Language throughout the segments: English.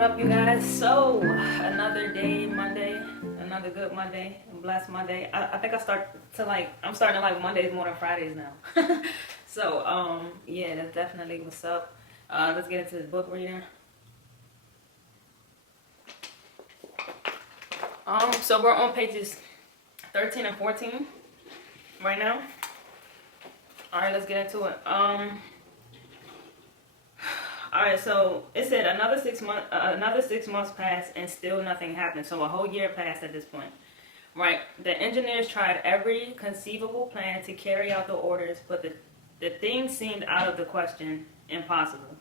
What up, you guys? So, another day, Monday, another good Monday, a blessed Monday. I think I'm starting to like Mondays more than Fridays now. So, yeah, that's definitely what's up. Let's get into this book reading. So we're on pages 13 and 14 right now. All right, let's get into it. All right, so it said another 6 months passed and still nothing happened. So a whole year passed at this point, right? The engineers tried every conceivable plan to carry out the orders, but the thing seemed out of the question, impossible.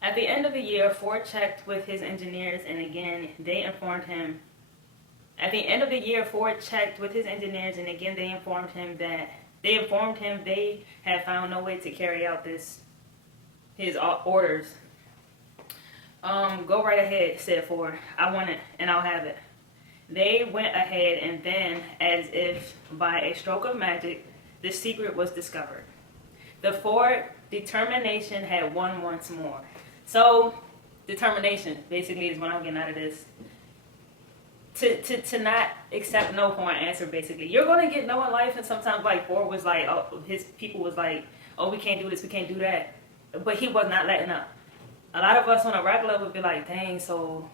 At the end of the year, Ford checked with his engineers, and again they informed him. At the end of the year, Ford checked with his engineers, and again they informed him they had found no way to carry out his orders. Go right ahead, said Ford. I want it, and I'll have it. They went ahead, and then, as if by a stroke of magic, the secret was discovered. The Ford determination had won once more. So, determination, basically, is what I'm getting out of this. To not accept no for an answer, basically. You're going to get no in life, and sometimes, like, Ford was like, his people was like, oh, we can't do this, we can't do that. But he was not letting up. A lot of us on a regular would be like, dang, so,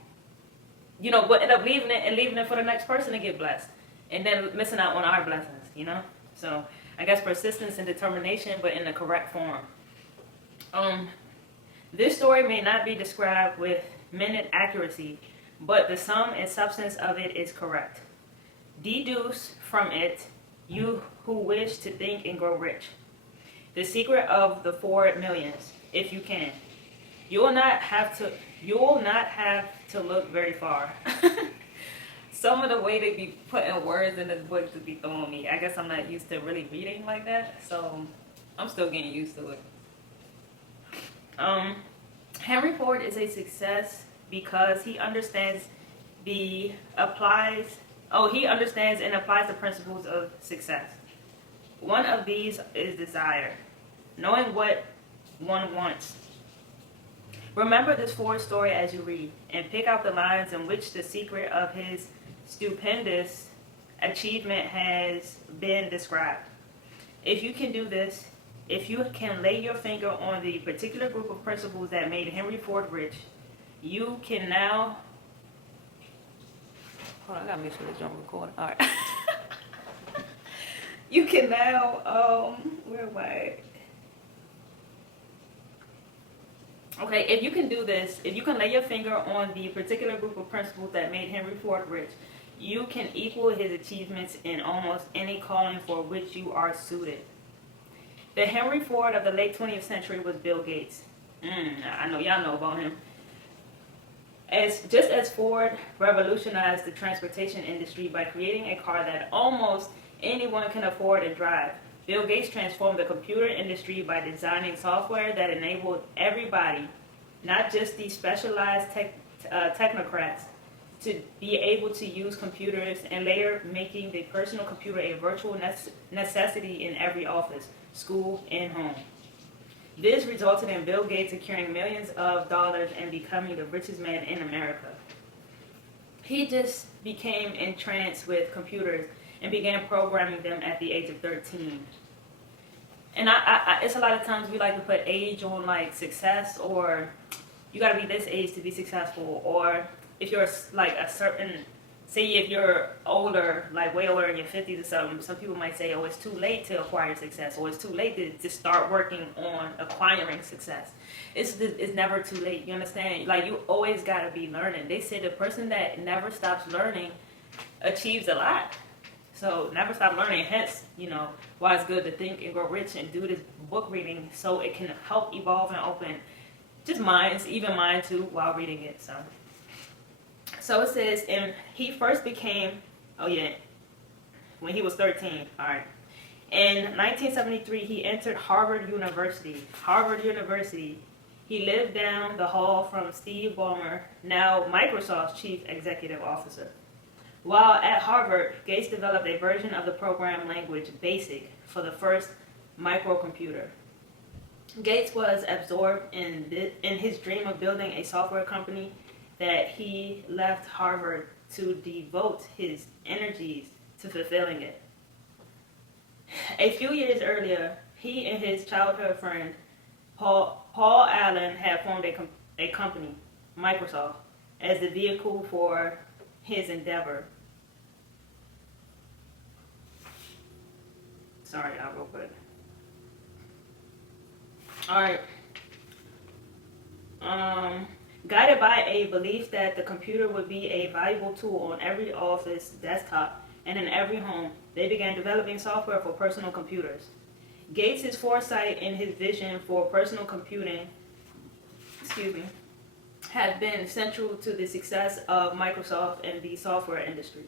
we'll end up leaving it for the next person to get blessed. And then missing out on our blessings, So, I guess persistence and determination, but in the correct form. This story may not be described with minute accuracy, but the sum and substance of it is correct. Deduce from it, you who wish to think and grow rich. The secret of the Ford millions, if you can. You will not have to look very far. Some of the way they be putting words in this book to be throwing me. I guess I'm not used to really reading like that, so I'm still getting used to it. Henry Ford is a success because he understands and applies the principles of success. One of these is desire, knowing what one wants. Remember this Ford story as you read, and pick out the lines in which the secret of his stupendous achievement has been described. If you can do this, if you can lay your finger on the particular group of principles that made Henry Ford rich, you can now... Hold on, I gotta make sure this don't record. All right. You can now, where am I? Okay, if you can do this, if you can lay your finger on the particular group of principles that made Henry Ford rich, you can equal his achievements in almost any calling for which you are suited. The Henry Ford of the late 20th century was Bill Gates. I know y'all know about him. Just as Ford revolutionized the transportation industry by creating a car that almost anyone can afford and drive, Bill Gates transformed the computer industry by designing software that enabled everybody, not just the specialized technocrats, to be able to use computers, and later making the personal computer a virtual necessity in every office, school, and home. This resulted in Bill Gates securing millions of dollars and becoming the richest man in America. He just became entranced with computers and began programming them at the age of 13. And it's a lot of times we like to put age on like success, or you got to be this age to be successful, or if you're like a certain, say if you're older, like way older in your 50s or something, some people might say, oh, it's too late to acquire success, or it's too late to start working on acquiring success. It's never too late, you understand? Like, you always got to be learning. They say the person that never stops learning achieves a lot. So never stop learning, hence, why it's good to think and grow rich and do this book reading so it can help evolve and open just minds, even mine too, while reading it. So it says, and he first became, when he was 13, all right. In 1973, he entered Harvard University. He lived down the hall from Steve Ballmer, now Microsoft's chief executive officer. While at Harvard, Gates developed a version of the program language BASIC for the first microcomputer. Gates was absorbed in his dream of building a software company that he left Harvard to devote his energies to fulfilling it. A few years earlier, he and his childhood friend Paul Allen had formed a company, Microsoft, as the vehicle for his endeavor. Sorry, I'll real quick. Alright. Guided by a belief that the computer would be a valuable tool on every office desktop and in every home, they began developing software for personal computers. Gates' foresight and his vision for personal computing, have been central to the success of Microsoft and the software industry.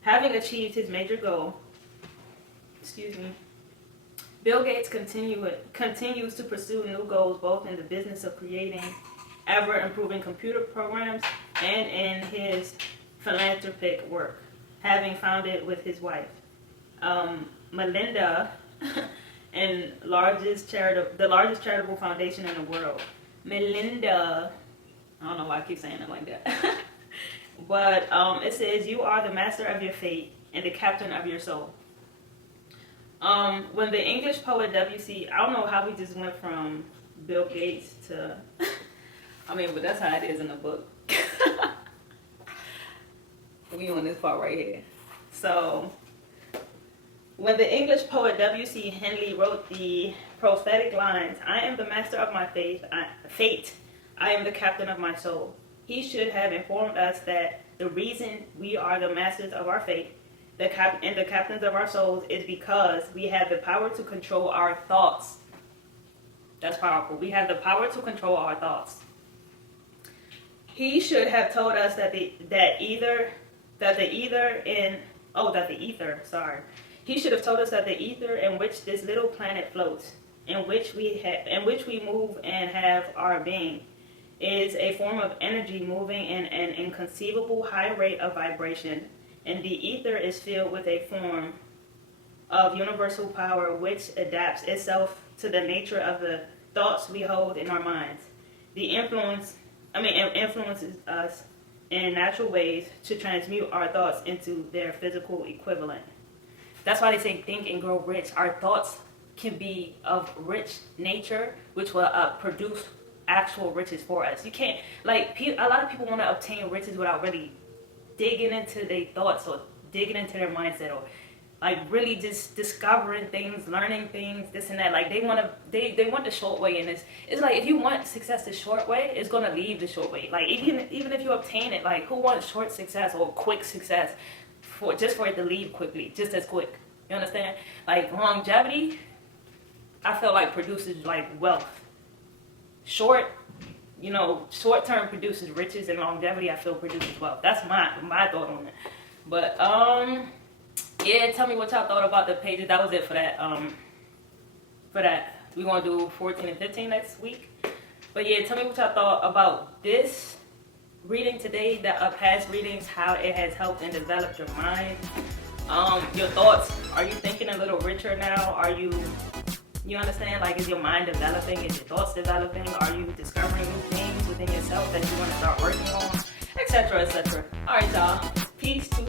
Having achieved his major goal, Bill Gates continues to pursue new goals both in the business of creating ever-improving computer programs and in his philanthropic work, having founded with his wife, Melinda, and the largest charitable foundation in the world. Melinda, I don't know why I keep saying it like that. But it says, you are the master of your fate and the captain of your soul. When the English poet W.C., I don't know how we just went from Bill Gates to, but that's how it is in the book. We on this part right here. So, when the English poet W.C. Henley wrote the prophetic lines, I am the master of my fate, I am the captain of my soul, he should have informed us that the reason we are the masters of our fate and the captains of our souls is because we have the power to control our thoughts. That's powerful. We have the power to control our thoughts. He should have told us He should have told us that the ether in which this little planet floats, in which we move and have our being, is a form of energy moving in an inconceivable high rate of vibration, and the ether is filled with a form of universal power which adapts itself to the nature of the thoughts we hold in our minds. It influences us in natural ways to transmute our thoughts into their physical equivalent. That's why they say think and grow rich. Our thoughts can be of rich nature, which will produce actual riches for us. You can't, a lot of people want to obtain riches without really digging into their thoughts or digging into their mindset or really just discovering things, learning things, this and that. They want the short way in this. It's like if you want success the short way, it's gonna leave the short way. Even if you obtain it, who wants short success or quick success for it to leave quickly, just as quick? You understand? Longevity, I feel produces wealth. Short-term produces riches, and longevity I feel produces wealth. That's my thought on it. But yeah, tell me what y'all thought about the pages. That was it for that. We're gonna do 14 and 15 next week. But yeah, tell me what y'all thought about this reading today, the past readings, how it has helped and developed your mind. Your thoughts. Are you thinking a little richer now? Are you understand? Is your mind developing? Is your thoughts developing? Are you discovering new things within yourself that you want to start working on? Etc. Etc. Alright, y'all. Peace to